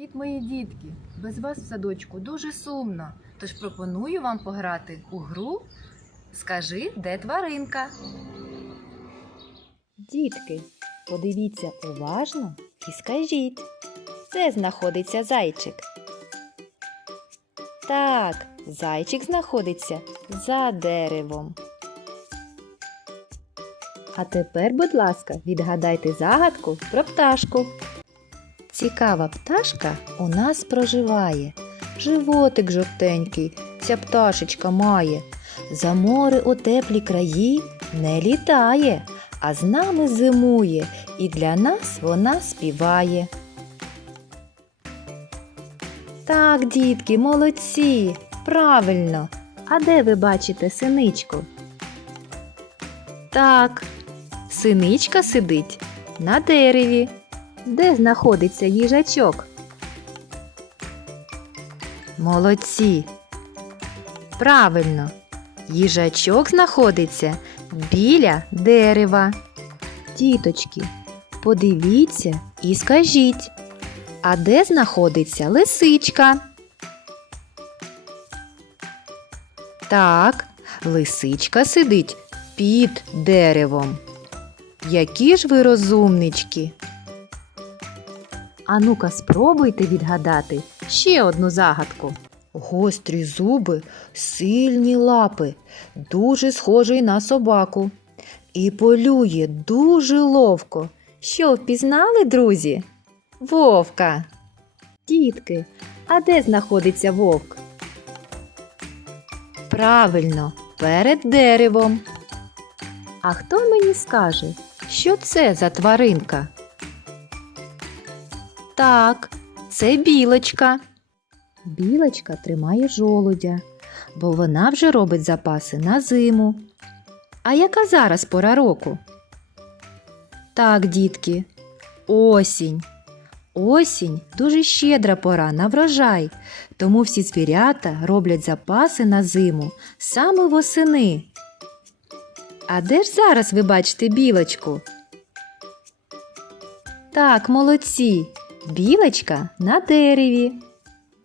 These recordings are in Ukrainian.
Привіт, мої дітки! Без вас в садочку дуже сумно. Тож пропоную вам пограти у гру Скажи, де тваринка? Дітки, подивіться уважно і скажіть, де знаходиться зайчик? Так, зайчик знаходиться за деревом. А тепер, будь ласка, відгадайте загадку про пташку. Цікава пташка у нас проживає. Животик жовтенький, ця пташечка має. За море у теплі краї не літає, а з нами зимує, і для нас вона співає. Так, дітки, молодці, правильно. А де ви бачите синичку? Так, синичка сидить на дереві. Де знаходиться їжачок? Молодці. Правильно. Їжачок знаходиться біля дерева. Діточки, подивіться і скажіть, а де знаходиться лисичка? Так, лисичка сидить під деревом. Які ж ви розумнички? А ну-ка спробуйте відгадати ще одну загадку. Гострі зуби, сильні лапи, дуже схожий на собаку. І полює дуже ловко. Що впізнали, друзі? Вовка. Дітки, а де знаходиться вовк? Правильно, перед деревом. А хто мені скаже, що це за тваринка? Так, це білочка. Білочка тримає жолудя, бо вона вже робить запаси на зиму. А яка зараз пора року? Так, дітки, осінь. Осінь дуже щедра пора на врожай, тому всі звірята роблять запаси на зиму саме восени. А де ж зараз ви бачите білочку? Так, молодці. Білочка на дереві.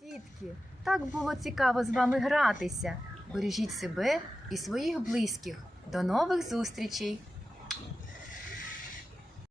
Дітки, так було цікаво з вами гратися. Бережіть себе і своїх близьких. До нових зустрічей!